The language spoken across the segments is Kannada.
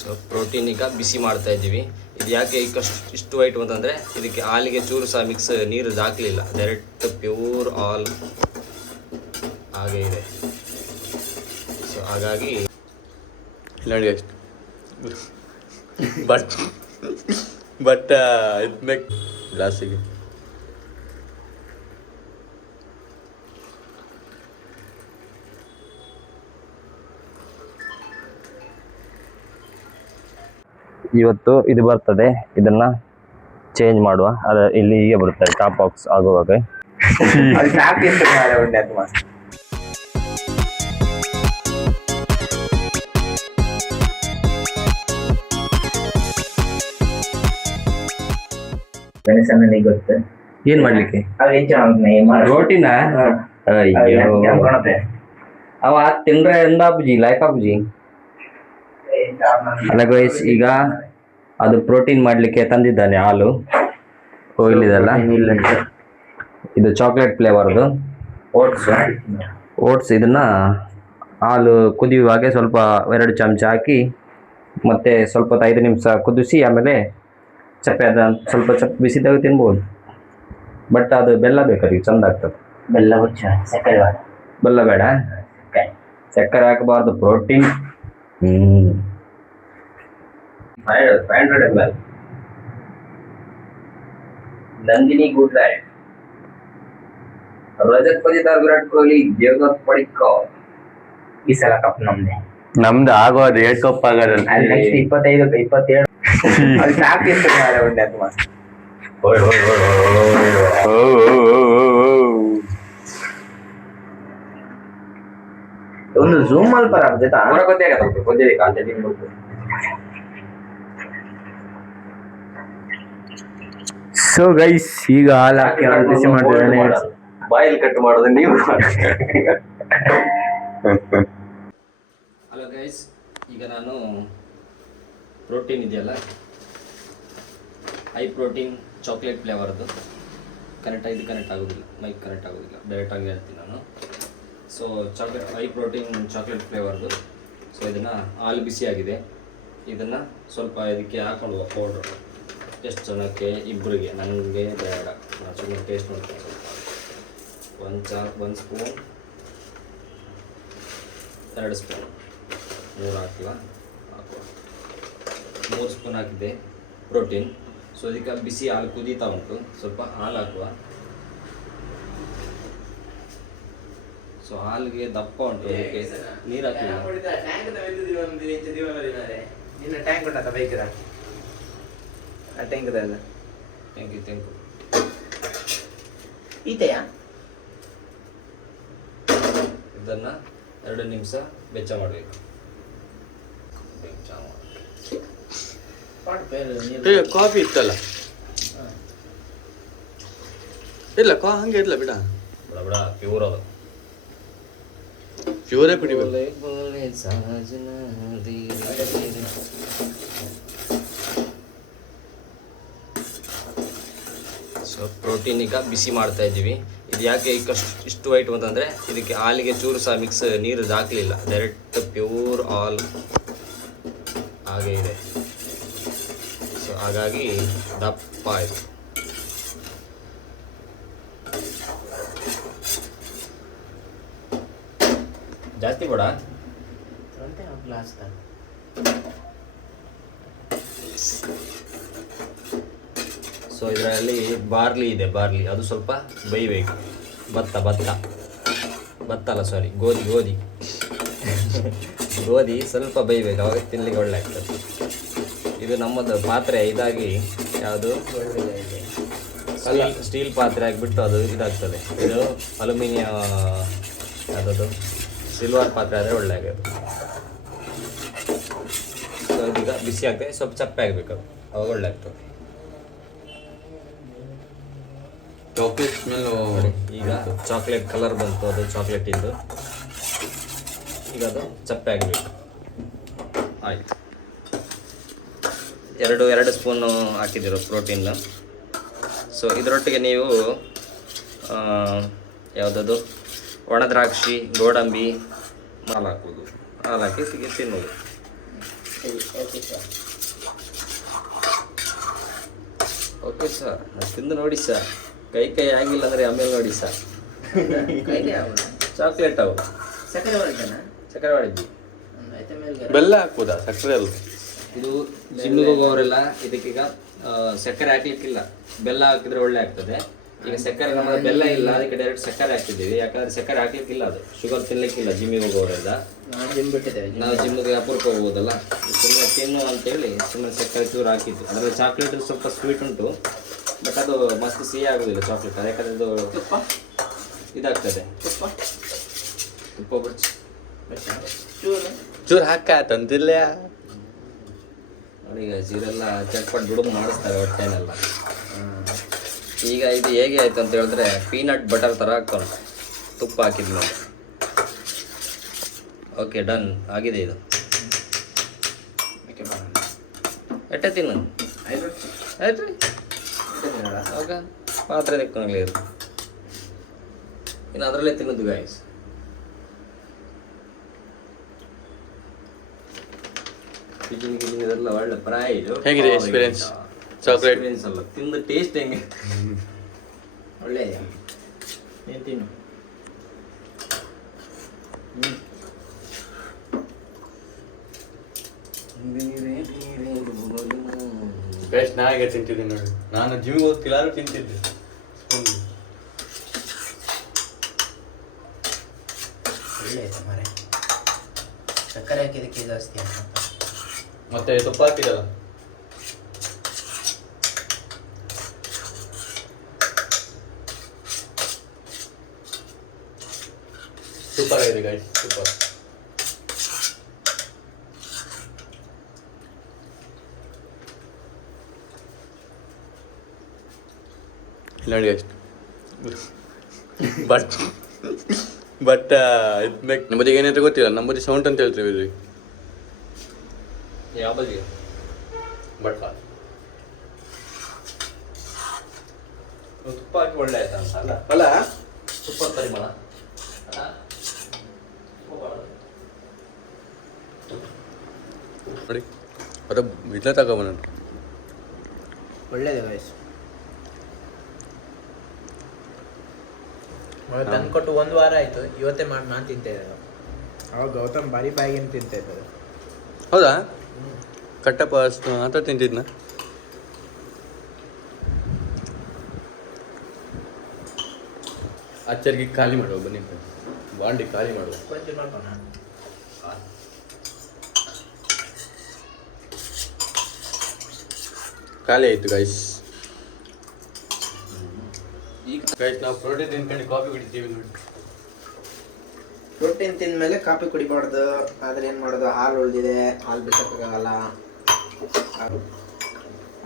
ಸೊ ಪ್ರೋಟೀನ್ ಈಗ ಬಿಸಿ ಮಾಡ್ತಾ ಇದ್ದೀವಿ. ಇದು ಯಾಕೆ ಇಷ್ಟು ವೈಟ್ ಅಂತಂದರೆ ಇದಕ್ಕೆ ಹಾಲಿಗೆ ಚೂರು ಸಹ ಮಿಕ್ಸ್ ನೀರು ಹಾಕಲಿಲ್ಲ, ಡೈರೆಕ್ಟ್ ಪ್ಯೂರ್ ಹಾಲ್ ಹಾಗೆ ಇದೆ. ಸೊ ಹಾಗಾಗಿ ನೋಡಿ ಬಟ್ ಇದನ್ನ ಗ್ಲಾಸಿಗೆ ಇವತ್ತು ಇದು ಬರ್ತದೆ, ಇದನ್ನ ಚೇಂಜ್ ಮಾಡುವ. ಅದು ಇಲ್ಲಿ ಹೀಗೆ ಬರ್ತದೆ ಟಾಪ್ ಬಾಕ್ಸ್ ಆಗುವಾಗ. ಗೊತ್ತು ಏನ್ ಮಾಡ್ಲಿಕ್ಕೆ ರೋಟಿನ ಅವ ತಿಂದ್ರೆ ಎಂದಾಪುಜಿ ಲೈಫಾಪುಜಿ ಅಲ್ಲ ಗೈಸ್. ಈಗ ಅದು ಪ್ರೋಟೀನ್ ಮಾಡ್ಲಿಕ್ಕೆ ತಂದಿದ್ದಾನೆ ಹಾಲು. ಇಲ್ಲಿದೆಲ್ಲ ಇದು ಚಾಕ್ಲೇಟ್ ಫ್ಲೇವರ್ದು ಓಟ್ಸ್. ಇದನ್ನ ಹಾಲು ಕುದಿಯುವಾಗೆ ಸ್ವಲ್ಪ 2 ಚಮಚ ಹಾಕಿ ಮತ್ತೆ ಸ್ವಲ್ಪ 5 ನಿಮಿಷ ಕುದಿಸಿ ಆಮೇಲೆ ಚಪ್ಪೆ ಅದ ಸ್ವಲ್ಪ ಬಿಸಿದಾಗ ತಿನ್ಬೋದು. ಬಟ್ ಅದು ಬೆಲ್ಲ ಬೇಕಾದ್ರೆ ಚಂದ ಆಗ್ತದೆ. ಬೆಲ್ಲ ಬೇಡ, ಸಕ್ಕರೆ ಹಾಕಬಾರ್ದು, protein. 500 ml Nandini good life. Rajat Patidar, Virat Kohli, Devdutt Padikkal. ಈ ಸಲ ಕಪ್ ನಮ್ದು ಆಗೋದು 8 ಕಪ್ ಆಗೋದಲ್ಲ. 25 27 ಒಂದು ಝೂಮ್ ಅಲ್ಲಿ ಸೊ ಗೈಸ್ ಈಗ ಹಾಲು ಹಾಕಿ ಬಿಸಿ ಮಾಡ್ತಿದ್ದಾನೆ. ಬಾಯಲ್ಲಿ ಕಟ್ ಮಾಡೋದು ನೀವು. ಹಲೋ ಗೈಸ್, ಈಗ ನಾನು ಪ್ರೋಟೀನ್ ಇದೆಯಲ್ಲ, ಹೈ ಪ್ರೋಟೀನ್ ಚಾಕ್ಲೇಟ್ ಫ್ಲೇವರ್ದು ಕನೆಕ್ಟ್ ಆಗೋದಿಲ್ಲ, ಮೈಕ್ ಕನೆಕ್ಟ್ ಆಗೋದಿಲ್ಲ, ಡೈರೆಕ್ಟಾಗಿ ಹೇಳ್ತೀನಿ ನಾನು. ಸೊ ಹೈ ಪ್ರೋಟೀನ್ ಚಾಕ್ಲೇಟ್ ಫ್ಲೇವರ್ದು. ಸೊ ಇದನ್ನು ಹಾಲು ಬಿಸಿಯಾಗಿದೆ, ಇದನ್ನು ಸ್ವಲ್ಪ ಇದಕ್ಕೆ ಹಾಕೊಂಡು ಪೌಡ್ರು. ಎಷ್ಟು ಜನಕ್ಕೆ? ಇಬ್ಬರಿಗೆ. ನನಗೆ ಬೇಡ, ನಾನು ಸುಮ್ಮನೆ ಟೇಸ್ಟ್ ನೋಡ್ತೀನಿ. ಸ್ವಲ್ಪ 1 ಸ್ಪೂನ್, 2 ಸ್ಪೂನ್, 3 ಹಾಕುವ. 3 ಸ್ಪೂನ್ ಹಾಕಿದೆ ಪ್ರೋಟೀನ್. ಸೊ ಇದಕ್ಕೆ ಬಿಸಿ ಹಾಲು ಕುದೀತಾ ಉಂಟು, ಸ್ವಲ್ಪ ಹಾಲು ಹಾಕುವ. ಸೊ ಹಾಲಿಗೆ ದಪ್ಪ ಉಂಟು, ಅದಕ್ಕೆ ನೀರು ಹಾಕಿಲ್ಲ. Thank you. ಇದನ್ನು 2 ನಿಮಿಷ ಬೆಚ್ಚ ಮಾಡಬೇಕು. ಕಾಫಿ ಇತ್ತಲ್ಲ, ಇಲ್ಲ ಹಂಗೆ ಇರ್ಲ ಬಿಡ ಬಿಡ ಪ್ಯೂರ್ ಅದು, ಪ್ಯೂರೇ ಕುಡಿಬೇಕು. ಸೊ ಪ್ರೋಟೀನ್ ಈಗ ಬಿಸಿ ಮಾಡ್ತಾ ಇದ್ದೀವಿ. ಇದು ಯಾಕೆ ಇಷ್ಟು ವೈಟ್ ಅಂತಂದರೆ ಇದಕ್ಕೆ ಹಾಲಿಗೆ ಚೂರು ಸಹ ಮಿಕ್ಸ್ ನೀರು ಹಾಕಲಿಲ್ಲ, ಡೈರೆಕ್ಟ್ ಪ್ಯೂರ್ ಹಾಲ್ ಹಾಗೆ ಇದೆ. ಸೊ ಹಾಗಾಗಿ ದಪ್ಪ ಆಯಿತು. ಜಾಸ್ತಿ ಬೇಡ. ಸೊ ಇದರಲ್ಲಿ ಬಾರ್ಲಿ ಇದೆ, ಬಾರ್ಲಿ ಅದು ಸ್ವಲ್ಪ ಬೇಯಬೇಕು. ಭತ್ತ ಅಲ್ಲ ಸಾರಿ, ಗೋಧಿ ಗೋಧಿ ಸ್ವಲ್ಪ ಬೇಯಬೇಕು, ಅವಾಗ ತಿನ್ನಲಿಕ್ಕೆ ಒಳ್ಳೆ ಆಗ್ತದೆ. ಇದು ನಮ್ಮದು ಪಾತ್ರೆ ಇದಾಗಿ ಯಾವುದು ಸ್ಟೀಲ್ ಪಾತ್ರೆ ಆಗಿಬಿಟ್ಟು ಅದು ಇದಾಗ್ತದೆ. ಇದು ಅಲ್ಯೂಮಿನಿಯಂ ಯಾವುದದು ಸಿಲ್ವರ್ ಪಾತ್ರೆ ಆದರೆ ಒಳ್ಳೆ ಆಗೋದು. ಸೊ ಇದೀಗ ಬಿಸಿ ಆಗ್ತದೆ, ಸ್ವಲ್ಪ ಚಪ್ಪೆ ಆಗಬೇಕು, ಅದು ಅವಾಗ ಒಳ್ಳೆ ಆಗ್ತದೆ. Chocolate smell. ಈಗ ಚಾಕ್ಲೇಟ್ ಕಲರ್ ಬಂತು, ಅದು ಚಾಕ್ಲೇಟ್ ಇದ್ದು. ಈಗ ಅದು ಚಪ್ಪೆ ಆಗಬೇಕು. ಆಯಿತು. 2 ಸ್ಪೂನು ಹಾಕಿದ್ದೀರೋ ಪ್ರೋಟೀನ್ನ. ಸೊ ಇದರೊಟ್ಟಿಗೆ ನೀವು ಯಾವುದದು ಒಣ ದ್ರಾಕ್ಷಿ, ಗೋಡಂಬಿ ಹಾಲು ಹಾಕ್ಬೋದು. ಹಾಲು ಹಾಕಿ ತಿನ್ನೋದು. ಓಕೆ ಸರ್, ತಿಂದು ನೋಡಿ ಸರ್. ಕೈ ಆಗಿಲ್ಲ ಅಂದರೆ ಆಮೇಲೆ ನೋಡಿ ಸರ್. ಚಾಕ್ಲೇಟ್ ಅವು ಸಕ್ಕರೆ ಹೊರಟನ ಸಕ್ಕರೆ ಮಾಡಿದ್ವಿ. ಬೆಲ್ಲ ಹಾಕ್ಬೋದಾ? ಸಕ್ಕರೆ ಅಲ್ಲ. ಇದು ಜಿಮ್ಮಿಗೆ ಹೋಗೋರೆಲ್ಲ ಇದಕ್ಕೀಗ ಸಕ್ಕರೆ ಹಾಕ್ಲಿಕ್ಕಿಲ್ಲ, ಬೆಲ್ಲ ಹಾಕಿದ್ರೆ ಒಳ್ಳೆ ಆಗ್ತದೆ. ಈಗ ಸಕ್ಕರೆ ನಮ್ಮ ಬೆಲ್ಲ ಇಲ್ಲ, ಅದಕ್ಕೆ ಡೈರೆಕ್ಟ್ ಸಕ್ಕರೆ ಹಾಕ್ತಿದ್ದೀವಿ. ಯಾಕಂದ್ರೆ ಸಕ್ಕರೆ ಹಾಕ್ಲಿಕ್ಕಿಲ್ಲ, ಅದು ಶುಗರ್ ತಿನ್ಲಿಕ್ಕಿಲ್ಲ ಜಿಮ್ಮಿಗೆ ಹೋಗೋರೆಲ್ಲ. ನಾವು ಜಿಮ್ಮಿಗೆ ಅಪೂರ್ವ ಹೋಗೋದಲ್ಲ, ಸುಮ್ಮನೆ ತಿನ್ನು ಅಂತೇಳಿ ಸುಮ್ಮನೆ ಸಕ್ಕರೆ ಚೂರು ಹಾಕಿದ್ದು. ಅದರಲ್ಲಿ ಚಾಕ್ಲೇಟ್ ಸ್ವಲ್ಪ ಸ್ವೀಟ್ ಉಂಟು, ಬಟ್ ಅದು ಮಸ್ತ್ ಸಿಹಿ ಆಗೋದಿಲ್ಲ ಚಾಕ್ಲೇಟ್. ಯಾಕಂದ್ರೆ ಇದು ಇದಾಗ್ತದೆ. ತುಪ್ಪ ಬಿಡ್ಸಿ ಚೂರು ಹಾಕಂತಿಲ್ಲ. ನೋಡಿ ಈಗ ಇದೆಲ್ಲ ಚಟ್ಪಟ್ ದುಡುಗು ಮಾಡಿಸ್ತಾರೆ ಹೊಟ್ಟೆನೆಲ್ಲ. ಈಗ ಇದು ಹೇಗೆ ಆಯ್ತು ಅಂತ ಹೇಳಿದ್ರೆ ಪೀನಟ್ ಬಟರ್ ಥರ ಆಗ್ತಾನೆ ತುಪ್ಪ ಹಾಕಿದ್ಮೇಲೆ. ಓಕೆ, ಡನ್ ಆಗಿದೆ ಇದು. ಎಟ್ಟೆ ತಿನ್ನು ಆಯ್ತು ರೀ. ಆಗ ಪಾತ್ರೆ ತೆಕ್ಕೊಂಡ್ಲಿ ಇದು, ಇನ್ನು ಅದರಲ್ಲೇ ತಿನ್ನೋದು ಗಾಯ್ಸ್. ಇದೆಲ್ಲ ಒಳ್ಳೆ ಪ್ರೈಸ್. ಹೇಗಿದೆ experience? Chocolate? ಎಕ್ಸ್ಪೀರಿಯನ್ಸ್ ಅಲ್ಲ, ತಿಂದು ಟೇಸ್ಟ್ ಹೆಂಗೆ ಒಳ್ಳೆ ನೀನು ತಿನ್ನು. ಬೆಸ್ಟ್. ನಾಯಿಗೆ ತಿಂತಿದ್ದೆ ನೋಡಿ. ನಾನು ಜಿಮ್ಗೆ ಹೋಗ್ತಿಲ್ಲ ಆದ್ರೂ ತಿಂತಿದ್ದೆ. ಒಳ್ಳೆ ಆಯ್ತು ಮಾರೆ. ಸಕ್ಕರೆ ಹಾಕಿದಕ್ಕೆ ಜಾಸ್ತಿ ಅಂತ. ಮತ್ತೆ ತುಪ್ಪ ಹಾಕಿದಲ್ಲ. ಸೂಪರ್ ಆಗಿದೆ ಗೈಸ್, ಸೂಪರ್. ನೋಡಿ ಗೈಸ್, ಬಟ್ ನಮ್ಮದಿಗೆ ಏನಂತ ಗೊತ್ತಿಲ್ಲ. ನಮ್ಮದಿ ಸೌಂಡ್ ಅಂತ ಹೇಳ್ತೀವಿ ಇದು. ಯಾವ ಬದಿ ಬಟ್ ತುಪ್ಪ ಹಾಕಿ ಒಳ್ಳೆ ಆಯ್ತಾ ಅಂತ ಅಲ್ಲ? ಅಲ್ಲ, ತುಪ್ಪ ಪರಿಮಳ ನೋಡಿ ಅದು ಇದನ್ನ ತಗೊಬಂದ. ಒಳ್ಳೇದು ವಯಸ್ಸು ತಂದ್ಕೊಟ್ಟು 1 ವಾರ ಆಯ್ತು. ಇವತ್ತೇ ಮಾಡಿ ನಾನು ತಿಂತಾ ಇದ್ದೆ. ಅವಾಗ ಗೌತಮ್ ಬಾರಿ ಬಾಯಿಗೆ ತಿಂತಾ ಇದ್ದಾರೆ. ಹೌದಾ? ಕಟ್ಟಪ್ಪ ಅಷ್ಟು ಅಂತ ತಿಂತಿದ್ನ. ಅಚ್ಚರಿಗೆ ಖಾಲಿ ಮಾಡುವ, ಬನ್ನಿ ಬಾಂಡಿ ಖಾಲಿ ಮಾಡುವ. ಕೊಂಚ ನೋಡೋಣ. ಖಾಲಿ ಆಯ್ತು ಗೈಸ್. ಗೈಸ್ ನಾವು ಪ್ರೋಟೀನ್ ತಿನ್ಕೊಂಡು ಕಾಫಿ ಕುಡಿತೀವಿ ನೋಡಿ. ಪ್ರೋಟೀನ್ ತಿಂದ ಮೇಲೆ ಕಾಫಿ ಕುಡಿಬಾರ್ದು. ಆದ್ರೆ ಏನು ಮಾಡೋದು, ಹಾಲು ಉಳಿದಿದೆ, ಹಾಲು ಬಿಸಕ್ಕಾಗಲ್ಲ.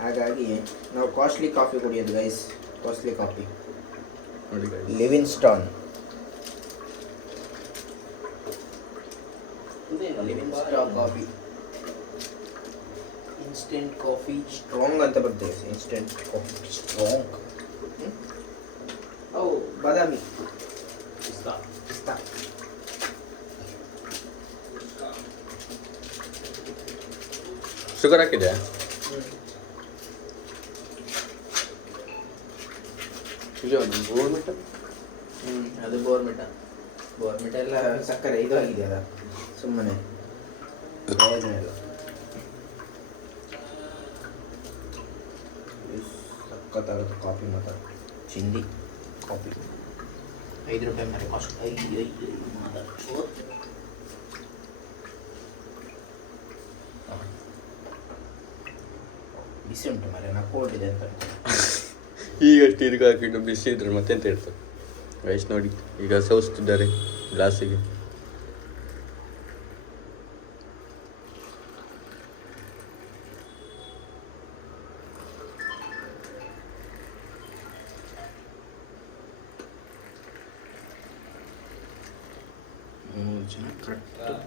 ಹಾಗಾಗಿ ನಾವು ಕಾಸ್ಟ್ಲಿ ಕಾಫಿ ಕುಡಿಯೋದು ಗೈಸ್. ಕಾಸ್ಟ್ಲಿ ಕಾಫಿ ನೋಡಿ guys, living stone. Living stone coffee, instant coffee strong ಅಂತ ಬರ್ತದೆ. Instant coffee strong. ಅವು ಬಾದಾಮಿ ಪಿಸ್ತಾ. ಶುಗರ್ ಹಾಕಿದೆ. ಅದು ಬೋರ್ಮಿಟ. ಬೋರ್ಮಿಟ ಎಲ್ಲ ಸಕ್ಕರೆ ಇದು ಆಗಿದೆಯಲ್ಲ, ಸುಮ್ಮನೆ ಪ್ರಯೋಜನ ಇಲ್ಲ. ಸಕ್ಕತ್ತಾಗುತ್ತೆ ಕಾಫಿ ಮಾತ್ರ. ಚಿಂದಿ ಕಾಫಿ 5 ರೂಪಾಯಿ ಮರೆ ಕಾಸ್ಟ್. 5 ಬಿಸಿ ಉಂಟು ಮರೆ, ನಾ ಕೋಲ್ಡ್ ಇದೆ ಅಂತ. ಈಗಷ್ಟು ಇದಕ್ಕೆ ಹಾಕಿಟ್ಟು ಬಿಸಿ ಇದ್ರೆ ಮತ್ತೆಂತ ಇರ್ತದೆ ಗೈಸ್. ನೋಡಿ ಈಗ ಸೋಸ್ತಿದ್ದಾರೆ ಗ್ಲಾಸಿಗೆ.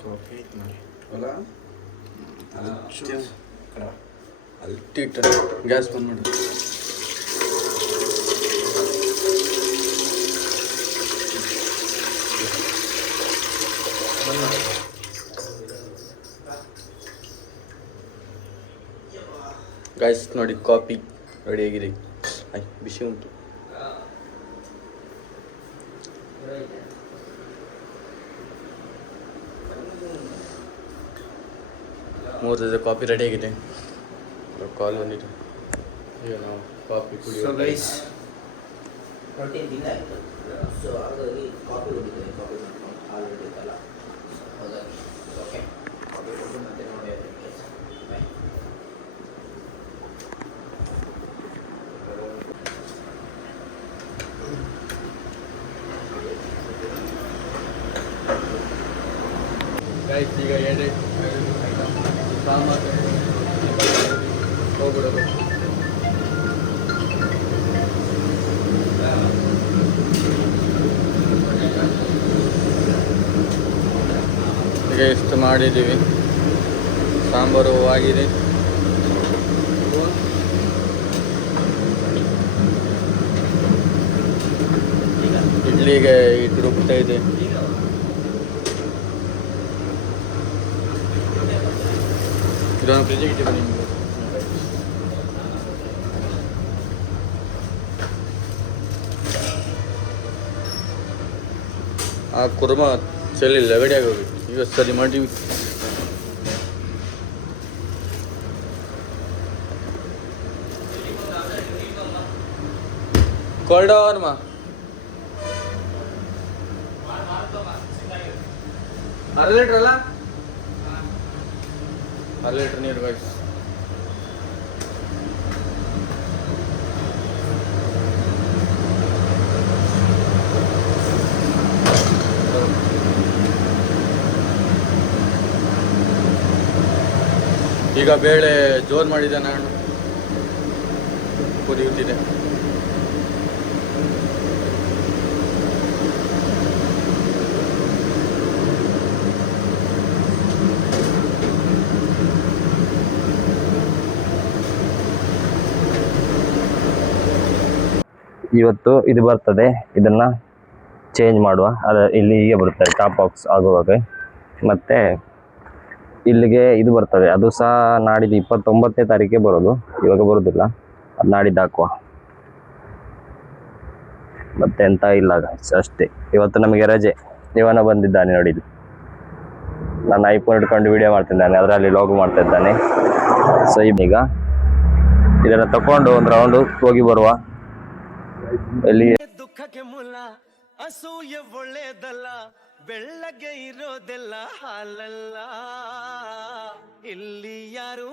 ಕಾಫಿ ಐತೆ ಮರೆ. ಅಲ್ಲ ಅಲ್ಲಿ ಗ್ಯಾಸ್ ಬಂದ್ ಮಾಡಿ. ಗೈಸ್ ನೋಡಿ ಕಾಫಿ ರೆಡಿಯಾಗಿದೆ. ಬಿಸಿ ಉಂಟು. ಮೂರದ್ದು ಕಾಫಿ ರೆಡಿಯಾಗಿದೆ. ಕಾಲ್ ಬಂದಿದೆ. ಈಗ ನಾವು ಕಾಫಿ ಸೊ ಗೈಸ್ ಪ್ರೋಟೀನ್ ತಿಂದ ಆಯಿತು. ಸೊ ಹಾಗಾಗಿ ಕಾಫಿ ಕುಡಿತೀನಿ. ಕಾಫಿ ಮಾಡ್ಕೊಂಡು ಹಾಲು ಹಿಡಿಯುತ್ತಲ್ಲ, ಹಾಗಾಗಿ ಓಕೆ ಕಾಫಿ ಕುಡಿದು ಮತ್ತೆ ನೋಡಿ ಕೆಲಸ. ಬಾಯ್. ಗೈಸ್ ಈಗ ಎಡೆ ಸಾಂಬಾರು ಹೋಗ್ಬಿಡೋದು. ಈಗ ಎಷ್ಟು ಮಾಡಿದ್ದೀವಿ. ಸಾಂಬಾರು ಆಗಿದೆ. ಇಡ್ಲಿಗೆ ಹಿಟ್ಟು ರುಬ್ತಾ ಇದೆ. ಇದನ್ನು ಫ್ರಿಜ್ಜಿಗೆ ಇಟ್ಟು ಬನ್ನಿ. ಆ ಕುರ್ಮ ಚಳಿ ಲಗಡಿ ಆಗೋಗಿತ್ತು. ಈಗ ಸರಿ ಮಾಡಿವಿ. ಕೋಲ್ಡ್ ಅವರ್ಮ 1/2 ಲೀಟ್ರ್ ಅಲ್ಲ, 1/2 ಲೀಟ್ರ್ ನೀರು ಗೈಸ್. ಈಗ ಬೇಳೆ ಜೋರು ಮಾಡಿದೆ ನಾನು, ಕುದಿಯುತ್ತಿದೆ. ಇವತ್ತು ಇದು ಬರ್ತದೆ, ಇದನ್ನು ಚೇಂಜ್ ಮಾಡುವ. ಅದು ಇಲ್ಲಿ ಹೀಗೆ ಬರ್ತದೆ ಟಾಪ್ ಬಾಕ್ಸ್ ಆಗುವಾಗ. ಮತ್ತು ಇಲ್ಲಿಗೆ ಇದು ಬರ್ತದೆ, ಅದು ಸಹ ನಾಡಿದ್ದು 29ನೇ ತಾರೀಕಿಗೆ ಬರೋದು, ಇವಾಗ ಬರೋದಿಲ್ಲ. ಅದು ನಾಡಿದ್ದು ಹಾಕುವ. ಮತ್ತೆ ಎಂತ ಇಲ್ಲ ಅಷ್ಟೇ. ಇವತ್ತು ನಮಗೆ ರಜೆ. ಇವನ ಬಂದಿದ್ದಾನೆ ನೋಡಿ. ನಾನು ಐಫೋನ್ ಇಟ್ಕೊಂಡು ವಿಡಿಯೋ ಮಾಡ್ತಿದ್ದಾನೆ, ಅದರಲ್ಲಿ ಲಾಗ್ ಮಾಡ್ತಾ ಇದ್ದಾನೆ. ಸೊ ಈಗ ಇದನ್ನು ತಗೊಂಡು ಒಂದು ರೌಂಡು ಹೋಗಿ ಬರುವ. ಎಲ್ಲಿ ದುಃಖಕ್ಕೆ ಮೂಲ ಅಸೂಯೆ ಒಳ್ಳೇದಲ್ಲ, ಬೆಳ್ಳಗೆ ಇರೋದೆಲ್ಲ ಹಾಲಲ್ಲ. ಇಲ್ಲಿ ಯಾರು